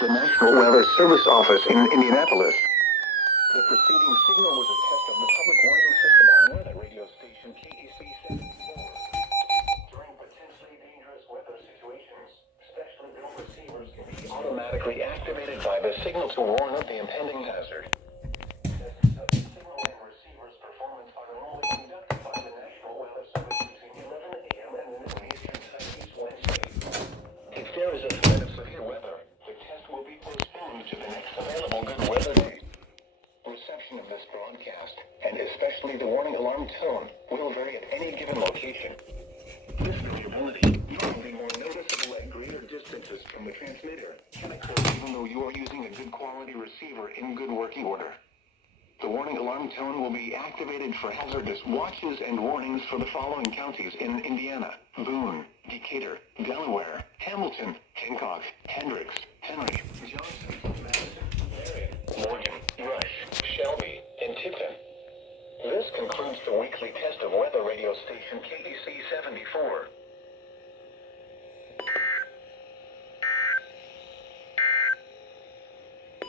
the National Weather Service Office in Indianapolis. The preceding signal was a test of the public warning system on weather radio station KEC74. During potentially dangerous weather situations, specially built receivers can be automatically activated by the signal to warn of the impending hazard. Tests of the signal and receiver's performance are normally conducted by the National Weather Service between 11 a.m. and noon Eastern Time each Wednesday. If there is a threat of severe weather, the test will be postponed to the next available good weather day. Reception of this broadcast, and especially the warning alarm tone, will vary at any given location. This variability, normally more noticeable at greater distances from the transmitter, can occur even though you are using a good quality receiver in good working order. The warning alarm tone will be activated for hazardous watches and warnings for the following counties in Indiana: Boone, Decatur, Delaware, Hamilton, Hancock, Hendricks, Henry, Johnson, Madison, Marion, Morgan, Rush, Shelby, and Tipton. This concludes the weekly test of weather radio station KEC74.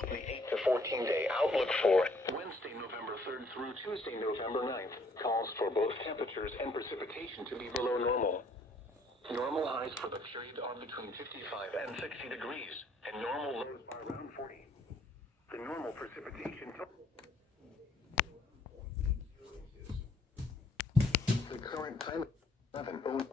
The 8 to 14-day outlook for Wednesday, November 3rd through Tuesday, November 9th, calls for both temperatures and precipitation to be below normal. Normal highs for the period are between 55 and 60 degrees, and normal lows are around 40. The normal precipitation total. The current time is 11:02.